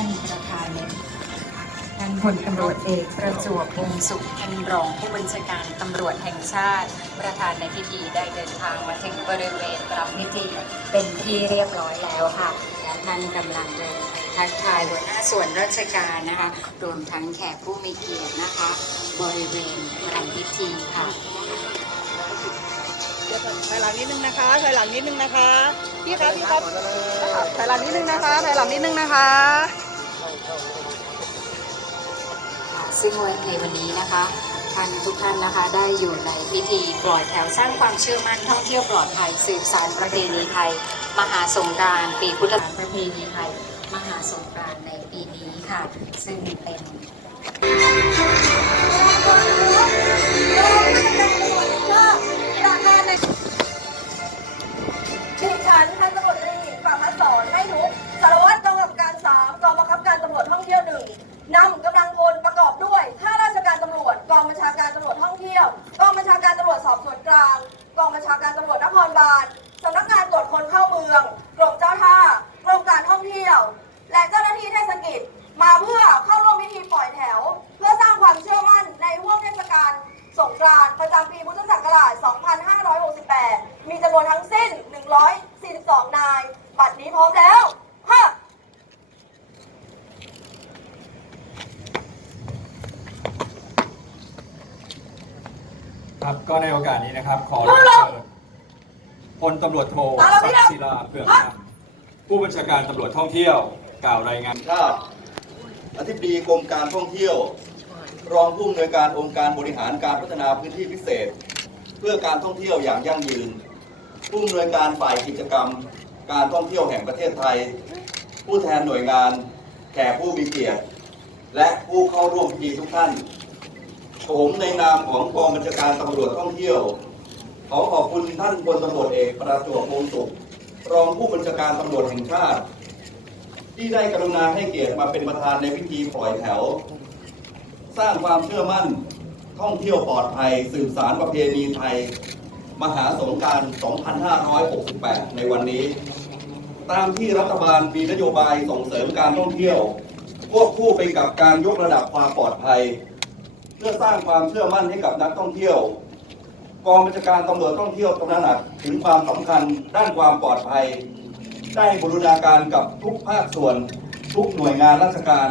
านประธานท่านพลตำรวจเอกประจวบวงศ์สุขท่านรองผู้บัญชาการตำรวจแห่งชาติ ประธานในพิธีได้เดินทางมาถึงบริเวณรับพิธีเป็นที่เรียบร้อยแล้วค่ะและท่านกำลังเดินไปทักทายหัวหน้าส่วนราชการนะคะ รวมทั้งแขกผู้มีเกียรตินะคะ บริเวณลานพิธีค่ะถอยหลังนิดนึงนะคะถอยหลังนิดนึงนะคะ พี่ครับพี่ครับถอยหลังนิดนึงนะคะถอยหลังนิดนึงนะคะ ซึ่งในวันนี้นะคะท่านทุกท่านนะคะได้อยู่ในพิธีปล่อยแถวสร้างความเชื่อมั่นท่องเที่ยวปลอดภัยสืบสานประเพณีไทย มหาสงการปีพุทธศักราชประเพณีไทย มหาสงการในปีนี้ค่ะ ซึ่งเป็น ประจำปีพุทธศักราช 2568 มีจำนวนทั้งสิ้น 142 นาย บัตรนี้พร้อมแล้วฮะครับก็ในโอกาสนี้นะครับ ขอเรียนเชิญพลตำรวจโทศักดิ์ศิลาเปลือกคำผู้บัญชาการตำรวจท่องเที่ยว กล่าวรายงานชาติอธิบดีกรมการท่องเที่ยว รองผู้อำนวยการองค์การบริหารการพัฒนาพื้นที่พิเศษ เพื่อการท่องเที่ยวอย่างยั่งยืน ผู้อำนวยการฝ่ายกิจกรรม การท่องเที่ยวแห่งประเทศไทย ผู้แทนหน่วยงานแขกผู้มีเกียรติ และผู้เข้าร่วมพิธีทุกท่านผมในนามของกองบัญชาการตำรวจท่องเที่ยว ขอขอบคุณท่านพลตำรวจเอกประจวบวงศ์สุขรองผู้บัญชาการตำรวจแห่งชาติ ที่ได้กรุณาให้เกียรติมาเป็นประธานในพิธีปล่อยแถว สร้างความเชื่อมั่น ท่องเที่ยวปลอดภัย สืบสารประเพณีไทย มหาสงการ 2568 ในวันนี้ ตามที่รัฐบาลมีนโยบายส่งเสริมการท่องเที่ยวควบคู่ไปกับการยกระดับความปลอดภัย เพื่อสร้างความเชื่อมั่นให้กับนักท่องเที่ยว กองบัญชาการตำรวจท่องเที่ยวตระหนักถึงความสำคัญด้านความปลอดภัย ได้บูรณาการกับทุกภาคส่วน ทุกหน่วยงานราชการ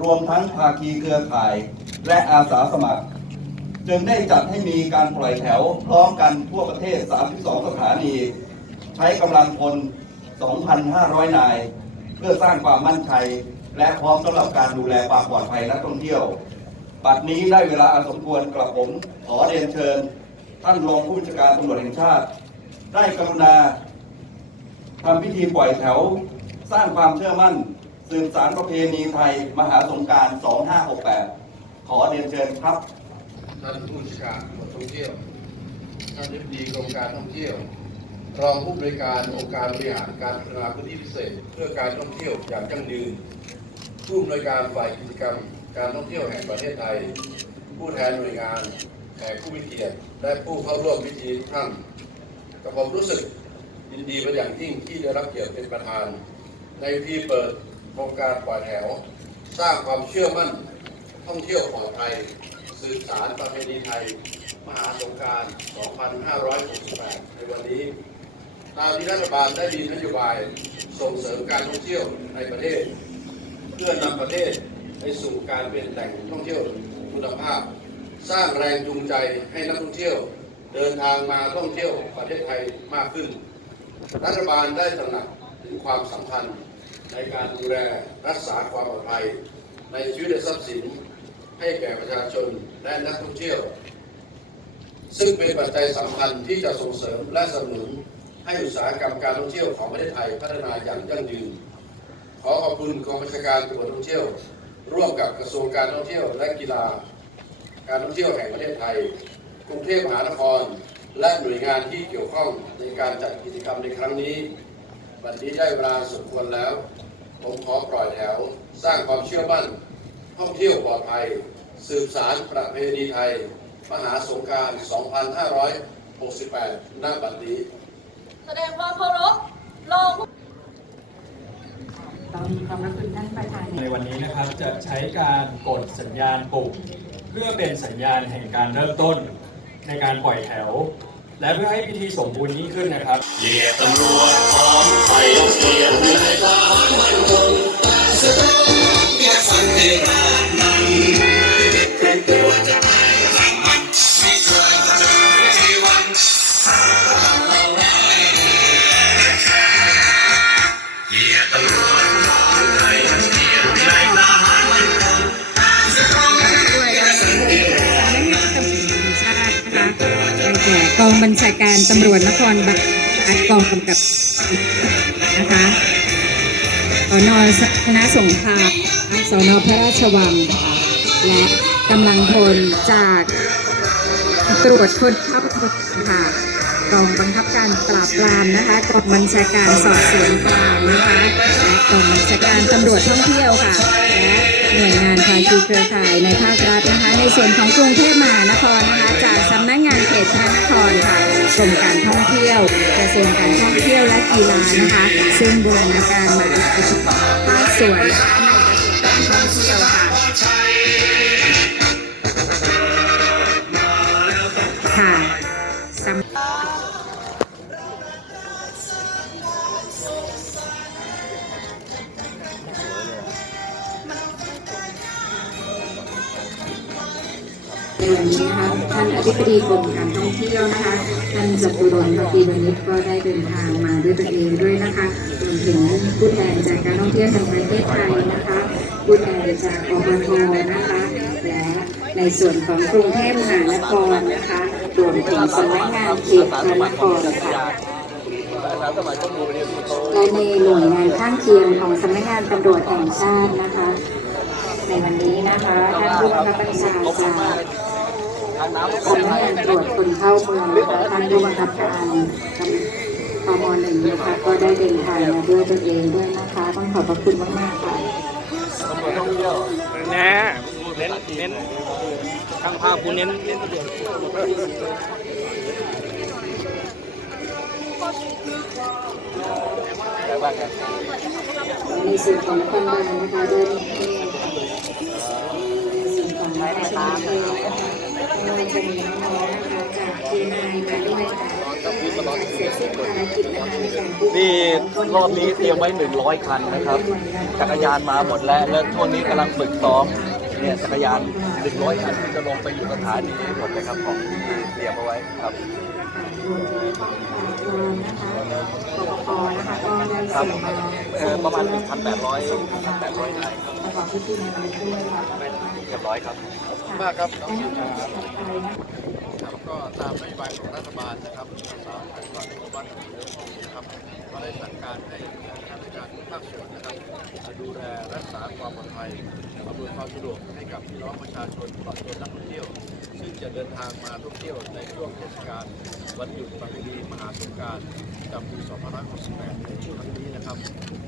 รวมทั้งภาคีเครือข่ายและอาสาสมัคร จึงได้จัดให้มีการปล่อยแถวพร้อมกันทั่วประเทศ 32 สถานี ใช้กำลังพล 2,500 นาย เพื่อสร้างความมั่นใจและพร้อมสำหรับการดูแลความปลอดภัยนักท่องเที่ยวบัดนี้ได้เวลาอันสมควรกระผมขอเรียนเชิญ ท่านรองผู้บัญชาการตำรวจแห่งชาติ ได้กรุณาทำพิธีปล่อยแถว สร้างความเชื่อมั่น สืบสารประเพณีไทย มหาสงการ 2568 ขอเรียนเชิญครับ ท่านผู้จัดการตำรวจท่องเที่ยว ท่านอธิบดีกรมการท่องเที่ยว รองผู้บริการองค์การบริหารการพัฒนาพื้นที่พิเศษ เพื่อการท่องเที่ยวอย่างยั่งยืน ผู้อำนวยการฝ่ายกิจกรรม การท่องเที่ยวแห่งประเทศไทย ผู้แทนหน่วยงานแขกผู้มีเกียรติและผู้เข้าร่วมพิธีทุกท่านกับผมรู้สึกยินดีเป็นอย่างยิ่งที่ได้รับเกียรติเป็นประธาน ในพิธีเปิด โครงการปล่อยแถว สร้างความเชื่อมั่น ท่องเที่ยวปลอดภัยสื่อสารประเพณีไทย มหาสงการ 2568 ในวันนี้ ตามที่รัฐบาลได้มีนโยบายส่งเสริมการท่องเที่ยวในประเทศ เพื่อนำประเทศไปสู่การเป็นแหล่งท่องเที่ยวคุณภาพ สร้างแรงจูงใจให้นักท่องเที่ยว เดินทางมาท่องเที่ยวประเทศไทยมากขึ้น รัฐบาลได้ตระหนักถึงความสำคัญ ในการดูแลรักษาความปลอดภัย ในชีวิตและทรัพย์สินให้แก่ประชาชนและนักท่องเที่ยว ซึ่งเป็นปัจจัยสำคัญที่จะส่งเสริมและสนับสนุนให้อุตสาหกรรมการท่องเที่ยวของประเทศไทยพัฒนาอย่างยั่งยืน ขอขอบคุณกองบัญชาการตำรวจท่องเที่ยว ร่วมกับกระทรวงการท่องเที่ยวและกีฬา การท่องเที่ยวแห่งประเทศไทย กรุงเทพมหานคร และหน่วยงานที่เกี่ยวข้องในการจัดกิจกรรมในครั้งนี้ วันนี้ได้เวลาสมควรแล้ว ผมขอปล่อยแถว สร้างความเชื่อมั่น ท่องเที่ยวปลอดภัย สืบสารประเพณีไทย มหาสงกราร 2568ณบัดนี้ แสดงความเคารพรองผู้ต้องมีความรักคุณท่านประธาน ในวันนี้นะครับจะใช้การกดสัญญาณปุ่มเพื่อเป็นสัญญาณแห่งการเริ่มต้น ในการปล่อยแถว และเพื่อให้พิธีสมบูรณ์ยิ่งขึ้นนะครับ เหยียบตำรวจพร้อม บัญชาการตำรวจนครบาลกองกำกับนะคะสอนอคณะสงครามสนอพระราชวัง และกำลังพลจากตรวจคนเข้าตรวจค่ะ กองบังคับการปราบปรามนะคะกองบัญชาการสอบสวนกลางนะคะและกองบัญชาการตำรวจท่องเที่ยวค่ะและหน่วยงานภาคีเครือข่ายในภาครัฐนะคะ ในส่วนของกรุงเทพมหานครนะคะ จากสำนักงานเขตพระนครค่ะกรมการท่องเที่ยวกระทรวงการท่องเที่ยวและกีฬานะคะ ซึ่งบูรณาการมาภาคส่วนในกระทรวงการท่องเที่ยวค่ะ วันนี้นะคะท่านอธิบดีกรมการท่องเที่ยวนะคะท่านจตุรนต์พักดีวณิชก็ได้เดินทางมาด้วยตัวเองด้วยนะคะรวมถึงผู้แทนจากการท่องเที่ยวแห่งประเทศไทยนะคะผู้แทนจากอบทนะคะและในส่วนของกรุงเทพมหานครนะคะรวมถึงสำนักงานเขตพระนครค่ะและในหน่วยงานข้างเคียงของสำนักงานตำรวจแห่งชาตินะคะ ในวันนี้นะคะท่านผู้บังคับบัญชาจาก สำนักงานตรวจคนเข้าเมืองนะคะท่านผู้บังคับการตมหนึ่งนะคะก็ได้เดินทางมาด้วยตัวเองด้วยนะคะต้องขอบพระคุณมากๆค่ะน่เน้นเน้นข้างภาพคุณเน้นเน้นประโยชน์ในส่วนของคนดังนะคะเดินในส่วนของประชาชนนะคะก็ จะมีน้องๆนะคะจากทีมนายมาด้วยค่ะเสร็จสิ้นภารกิจนะคะในการที่นี่รอบนี้เตรียมไว้ 100 คันนะครับ จักรยานมาหมดแล้ว แล้วช่วงนี้กำลังฝึกซ้อม เนี่ยจักรยาน 100 คันที่จะลงไปอยู่สถานีหมดเลยครับของเตรียมเอาไว้ครับรวมถึงของกลางนะคะปปนะคะก็ได้ส่งมาเออประมาณ1,800 1,800นายครับประกอบพิธีในวันด้วยค่ะเรียบร้อยครับ มากครับและในการถัดไปนะคะครับก็ตามนโยบายของรัฐบาลนะครับสามพันกว่าตัวบ้านนะครับก็ได้สั่งการให้ข้าราชการทุกภาคส่วนนะครับดูแลรักษาความปลอดภัย อำนวยความสะดวกให้กับพี่น้องประชาชนตลอดจนนักท่องเที่ยว ซึ่งจะเดินทางมาท่องเที่ยวในช่วงเทศกาลวันหยุดประเพณีมหาสงกรานต์ประจำปี2568ในช่วงนี้นะครับ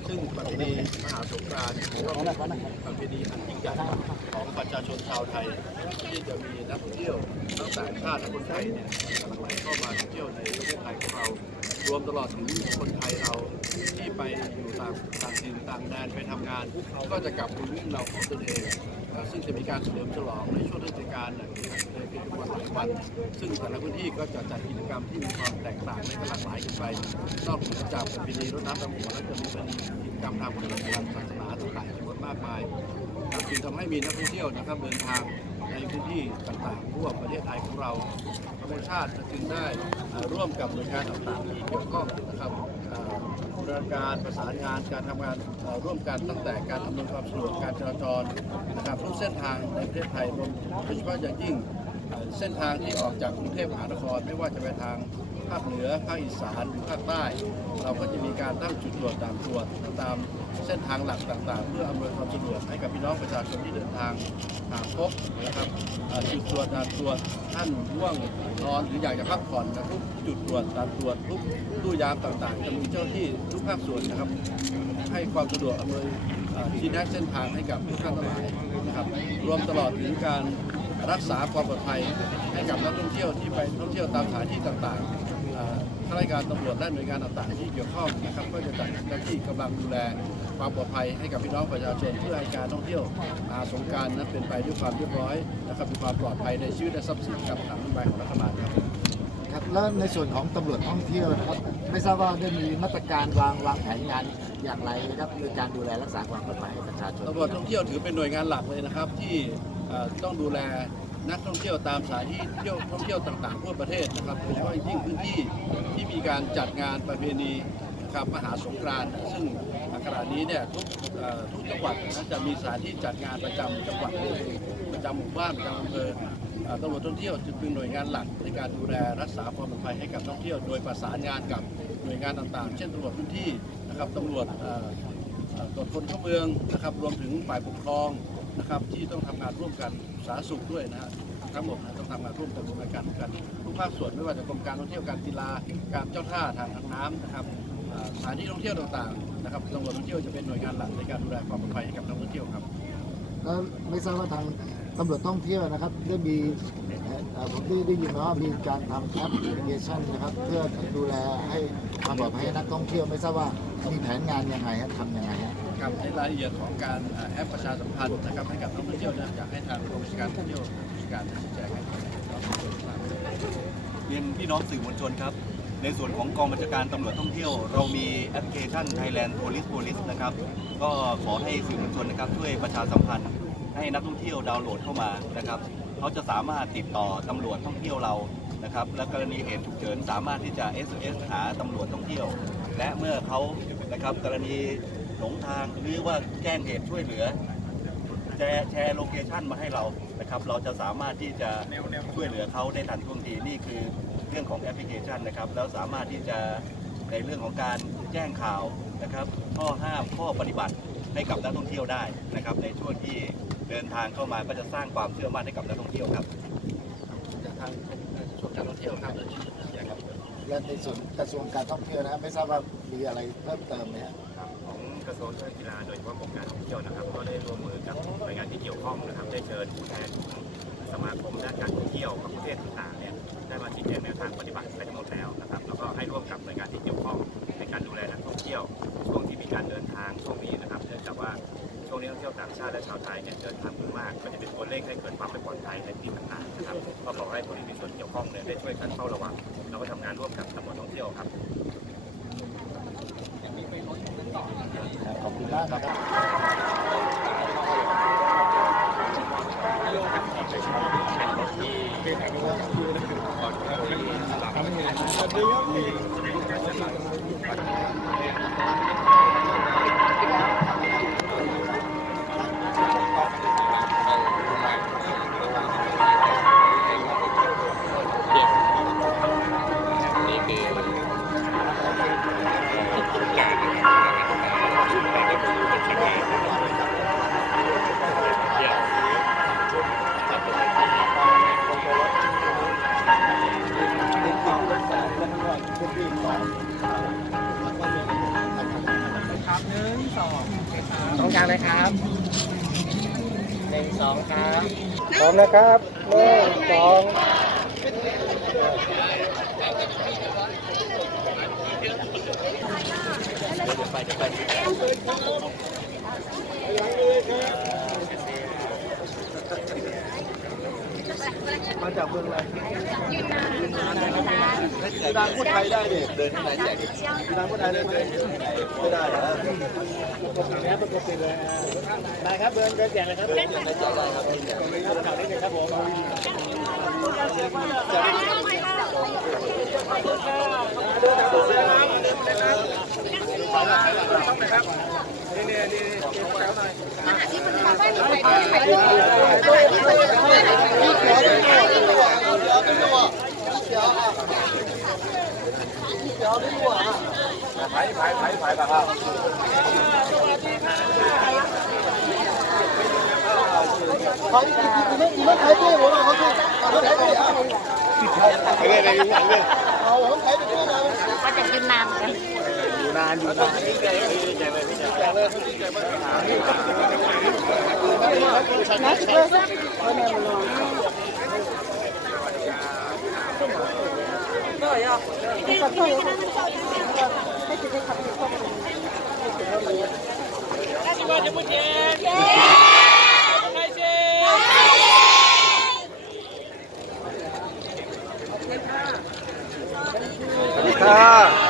ซึ่งประเพณีมหาสงกรานต์ถือว่าเป็นประเพณีอันยิ่งใหญ่ของประชาชนชาวไทย ที่จะมีนักท่องเที่ยวทั้งต่างชาติและคนไทยเนี่ยหลั่งไหลเข้ามาท่องเที่ยวในประเทศไทยของเรา รวมตลอดถึงคนไทยเราที่ไปอยู่ต่างต่างถิ่นต่างแดนไปทำงาน ก็จะกลับภูมิลำเนาของตนเองซึ่งจะมีการเฉลิมฉลองในช่วงเทศกาลในเป็นวันหลายวัน ซึ่งแต่ละพื้นที่ก็จะจัดกิจกรรมที่มีความแตกต่างและหลากหลายกันไปนอกจากประเพณีรดน้ำดำหัวแล้วจะมีเป็นกิจกรรมทางวัฒนธรรมศาสนาต่างๆจำนวนมากมายจึงทำให้มีนักท่องเที่ยวนะครับเดินทาง พื้นที่ต่างๆทั่วประเทศไทยของเราธรรมชาติจึงได้ร่วมกับหน่วยงานต่างๆที่เกี่ยวข้องนะครับบูรณาการประสานงานการทำงานร่วมกันตั้งแต่การอำนวยความสะดวกการจราจรนะครับทุกเส้นทางในประเทศไทยรวมโดยเฉพาะอย่างยิ่งเอ่อเส้นทางที่ออกจากกรุงเทพมหานครไม่ว่าจะไปทางภาคเหนือภาคอีสานหรือภาคใต้ เราก็จะมีการตั้งจุดตรวจด่านตรวจตาม เส้นทางหลักต่างๆ เพื่ออำนวยความสะดวกให้กับพี่น้องประชาชนที่เดินทางหากพบนะครับจุดตรวจด่านตรวจท่านง่วงนอนหรืออยากจะพักผ่อนนะทุกจุดตรวจด่านตรวจทุกตู้ยามต่างๆจะมีเจ้าที่ทุกภาคส่วนนะครับ ให้ความสะดวกอำนวยชี้แนะเส้นทางให้กับทุกท่านทั้งหลายนะครับ รวมตลอดถึงการรักษาความปลอดภัยให้กับนักท่องเที่ยวที่ไปท่องเที่ยวตามสถานที่ต่างๆข้าราชการตำรวจและหน่วยงานต่างๆที่เกี่ยวข้องนะครับ ก็จะจัดเจ้าหน้าที่กำลังดูแล ความปลอดภัยให้กับพี่น้องประชาชนเพื่อให้การท่องเที่ยวอาสงกรารนั้นเป็นไปด้วยความเรียบร้อยนะครับมีความปลอดภัยในชีวิตและทรัพย์สินกับตามนโยบายของรัฐบาลครับครับแล้วในส่วนของตำรวจท่องเที่ยวนะครับ ไม่ทราบว่าได้มีมาตรการวางวางแผนงานอย่างไรนะครับในการดูแลรักษาความปลอดภัยให้ประชาชนตำรวจท่องเที่ยวถือเป็นหน่วยงานหลักเลยนะครับ ที่เอ่อต้องดูแลนักท่องเที่ยวตามสถานที่เที่ยวท่องเที่ยวต่างๆทั่วประเทศนะครับโดยเฉพาะอย่างยิ่งพื้นที่ที่มีการจัดงานประเพณีนะครับมหาสงกรานต์ซึ่งขณะ นี้เนี่ยทุกทุกจังหวัดนะจะมีสถานที่จัดงานประจำจังหวัดตัวเองประจำหมู่บ้านประจำอำเภอตำรวจท่องเที่ยวจึงเป็นหน่วยงานหลักในการดูแลรักษาความปลอดภัยให้กับท่องเที่ยว โดยประสานงานกับหน่วยงานต่างๆ เช่นตำรวจพื้นที่นะครับตำรวจตรวจคนเข้าเมืองนะครับรวมถึงฝ่ายปกครองนะครับที่ต้องทำงานร่วมกันสาธารณสุขด้วยนะฮะทั้งหมดต้องทำงานร่วมกันร่วมกันทุกภาคส่วนไม่ว่าจะกรมการท่องเที่ยวการกีฬาการเจ้าท่าทางทางน้ำนะครับ สถานที่ท่องเที่ยวต่างๆนะครับตำรวจท่องเที่ยวจะเป็นหน่วยงานหลักในการดูแลความปลอดภัยให้กับนักท่องเที่ยวครับ แล้วไม่ทราบว่าทางตำรวจท่องเที่ยวนะครับได้มีเอ่อผมได้ได้ยินมาว่ามีการทำแอปพลิเคชันนะครับ เพื่อดูแลให้ความปลอดภัยให้นักท่องเที่ยวไม่ทราบว่ามีแผนงานยังไงฮะทำยังไงฮะ ครับในรายละเอียดของการเอ่อแอปประชาสัมพันธ์นะครับให้กับนักท่องเที่ยวเนยอยากให้ทางกรมการท่องเที่ยวการชี้แจงให้กับนักท่องเที่ยวทราบ เรียนพี่น้องสื่อมวลชนครับ ในส่วนของกองบัญชาการตำรวจท่องเที่ยว เรามีแอปพลิเคชัน Thailand Police Police นะครับ ก็ขอให้สื่อมวลชนนะครับช่วยประชาสัมพันธ์ ให้นักท่องเที่ยวดาวน์โหลดเข้ามานะครับ เขาจะสามารถติดต่อตำรวจท่องเที่ยวเรานะครับ และกรณีเหตุฉุกเฉินสามารถที่จะ SMS หาตำรวจท่องเที่ยว และเมื่อเขานะครับกรณีหลงทางหรือว่าแจ้งเหตุช่วยเหลือแชร์แชร์โลเคชันมาให้เรานะครับ เราจะสามารถที่จะช่วยเหลือเขาได้ทันท่วงทีนี่คือ เรื่องของแอปพลิเคชันนะครับ แล้วสามารถที่จะในเรื่องของการแจ้งข่าวนะครับ ข้อห้ามข้อปฏิบัติให้กับนักท่องเที่ยวได้นะครับ ในช่วงที่เดินทางเข้ามาก็จะสร้างความเชื่อมั่นให้กับนักท่องเที่ยวครับจากทางส่วนการท่องเที่ยวครับและในส่วนกระทรวงการท่องเที่ยวนะครับไม่ทราบว่ามีอะไรเพิ่มเติมไหมฮะของกระทรวงการกีฬาโดยเฉพาะกรมการท่องเที่ยวนะครับ ก็ได้ร่วมมือกับหน่วยงานที่เกี่ยวข้องนะครับ ได้เชิญผู้แทนของสมาคมด้านการท่องเที่ยวกับประเทศต่างๆเนี่ย ได้มาชี้แจงแนวทางปฏิบัตินะครับ Come here. รงกลางเลยครับหนึ่งสองครับพร้อมนะครับหนึ่งสอง มาจากเมืองอะไรพี่นางพูดไทยได้ดิเดินที่ไหนแจกพี่นางพูดไทยได้ไหมไม่ได้เหรอได้ครับเดินเดินแจกเลยครับไม่แจกได้ครับไม่แจกข่าวนิดนึงครับผมคสวัสดีครั ว่าจะกินนานเหมือนกันอยู่นานอยู่นานนะ 到！看，开始看，看！